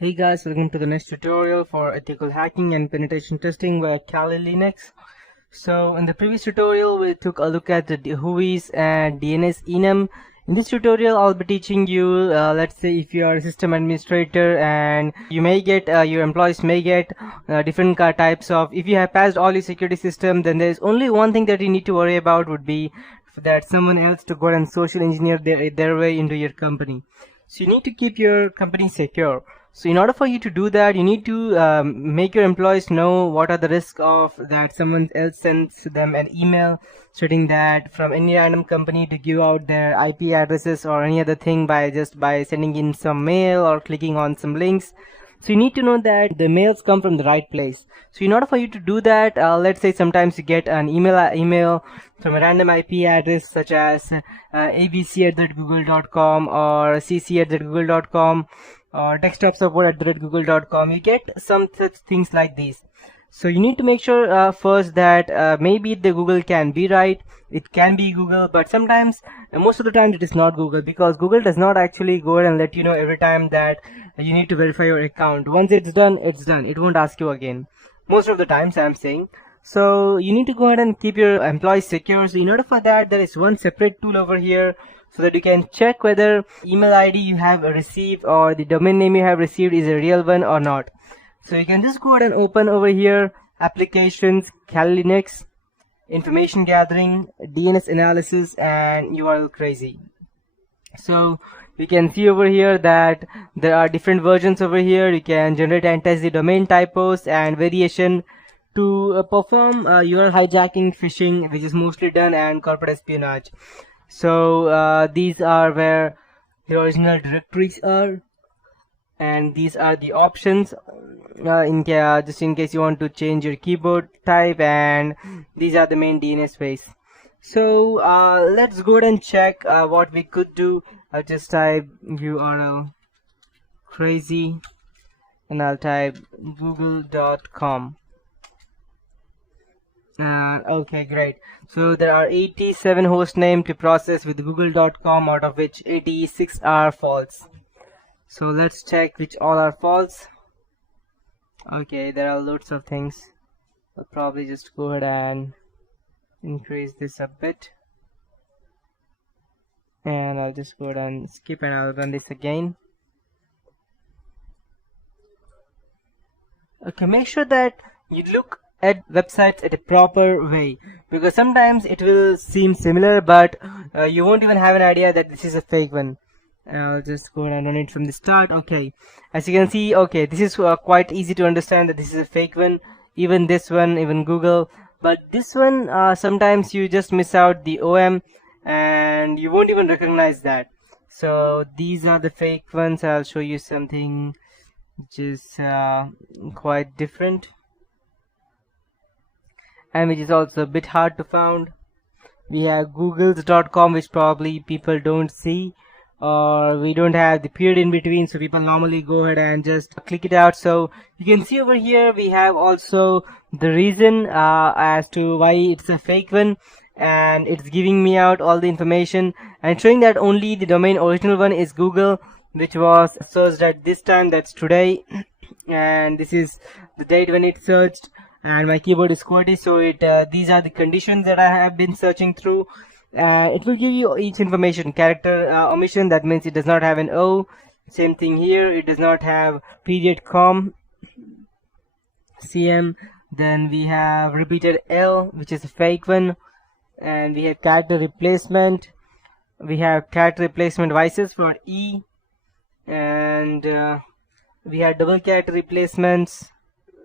Hey guys, welcome to the next tutorial for ethical hacking and penetration testing via Kali Linux. So in the previous tutorial we took a look at the whois and DNS enum. In this tutorial I'll be teaching you, let's say if you are a system administrator and you may get, your employees may get different types of, if you have passed all your security system, then there's only one thing that you need to worry about would be that someone else to go and social engineer their way into your company. So you need to keep your company secure. So in order for you to do that, you need to make your employees know what are the risks of that someone else sends them an email stating that from any random company to give out their IP addresses or any other thing by sending in some mail or clicking on some links. So you need to know that the mails come from the right place. So in order for you to do that, let's say sometimes you get an email from a random IP address such as abc@google.com or cc@google.com or desktop support@google.com. You get some such things like these. So you need to make sure first that maybe the Google can be right. It can be Google, but sometimes, most of the time, it is not Google, because Google does not actually go ahead and let you know every time that you need to verify your account. Once it's done, it's done. It won't ask you again. Most of the times, I'm saying. So you need to go ahead and keep your employees secure. So in order for that, there is one separate tool over here so that you can check whether email ID you have received or the domain name you have received is a real one or not. So you can just go ahead and open over here applications, Kali Linux, information gathering, DNS analysis, and URL crazy. So you can see over here that there are different versions over here. You can generate and test the domain typos and variation to perform URL hijacking, phishing, which is mostly done, and corporate espionage. So these are where the original directories are, and these are the options just in case you want to change your keyboard type, and these are the main DNS ways. So let's go ahead and check what we could do. I'll just type URL crazy and I'll type google.com. Okay, great. So there are 87 host name to process with google.com, out of which 86 are false. So let's check which all are false. Okay, there are loads of things. I'll probably just go ahead and increase this a bit, and I'll just go ahead and skip, and I'll run this again. Okay, make sure that you look at websites at a proper way, because sometimes it will seem similar, but you won't even have an idea that this is a fake one. I'll just go ahead and run it from the start. Okay, as you can see, okay, this is quite easy to understand that this is a fake one. Even this one, even Google, but this one sometimes you just miss out the OM and you won't even recognize that. So these are the fake ones. I'll show you something which is quite different and which is also a bit hard to find. We have googles.com, which probably people don't see, or we don't have the period in between, so people normally go ahead and just click it out. So you can see over here we have also the reason as to why it's a fake one, and it's giving me out all the information and showing that only the domain original one is Google, which was searched at this time, that's today, and this is the date when it searched, and my keyboard is QWERTY, so these are the conditions that I have been searching through. It will give you each information. Character omission, that means it does not have an O. Same thing here, it does not have period, com, cm. Then we have repeated L, which is a fake one, and we have character replacement. We have character replacement vices for E, and we have double character replacements.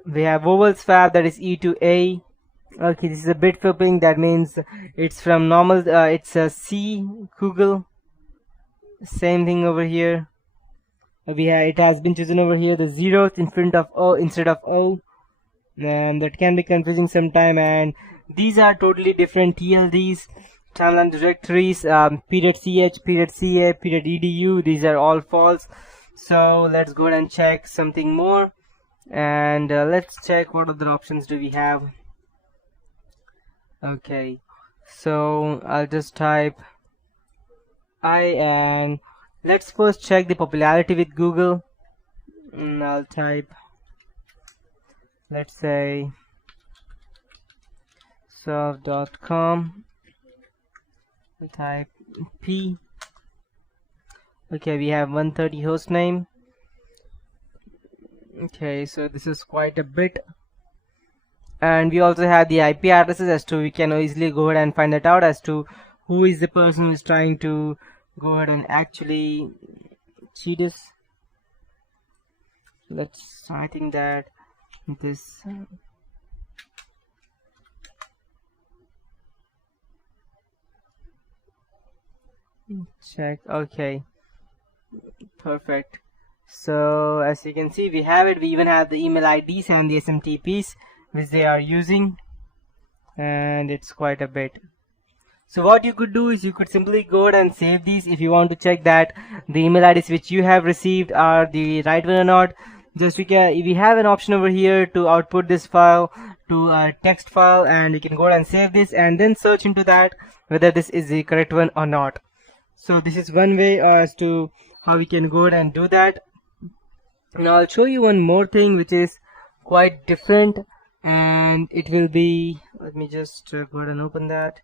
We have vowel swap, that is E to A. Okay, this is a bit flipping, that means it's from normal, it's a C, Google. Same thing over here. It has been chosen over here, the zeros in front of O instead of O, and that can be confusing sometime. And these are totally different TLDs, timeline directories, period .ch, period .ca, period .edu. These are all false. So let's go ahead and check something more, and let's check what other options do we have. Okay, so I'll just type I, and let's first check the popularity with Google. I'll type, let's say, serve.com. We'll type p. Okay, we have 130 host name. Okay, so this is quite a bit, and we also have the IP addresses, as to we can easily go ahead and find that out as to who is the person who is trying to go ahead and actually cheat us. I think that this check. Okay, perfect. So as you can see, we have it. We even have the email IDs and the SMTPs which they are using, and it's quite a bit. So what you could do is you could simply go ahead and save these if you want to check that the email IDs which you have received are the right one or not. Just we have an option over here to output this file to a text file, and you can go ahead and save this and then search into that whether this is the correct one or not. So this is one way as to how we can go ahead and do that. Now I'll show you one more thing which is quite different, and it will be, let me just go ahead and open that.